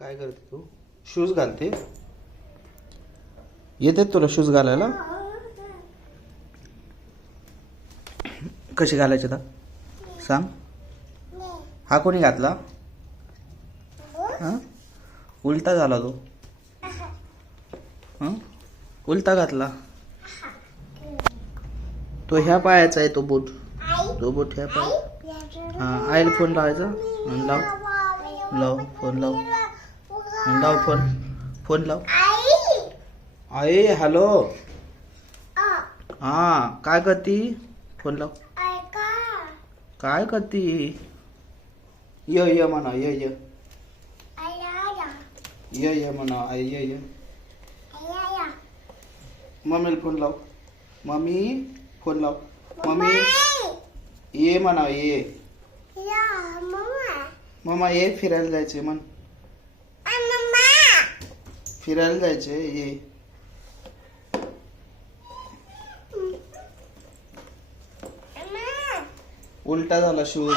काय करते तू? शूज घालते? येते तुला शूज घालायला? कसे घालायचे आता सांग. हा कोणी घातला? हा उलटा झाला तो. उलटा घातला तो. ह्या पायाचा आहे तो बूट. तो बूट ह्या पाय. हा आईला फोन लावायचा. लाव लाव फोन लाव. लाव फोन. फोन लाव. आई हॅलो. हा काय करती? फोन लाव. काय करती? ये म्हणा ये म्हणा आई ये. मम्मीला फोन लाव. मम्मी फोन लाव. मम्मी ये म्हणा ये. मम्मा ये फिरायला जायचे म्हण. फिरायला जायचे ये. उलटा झाला शूज.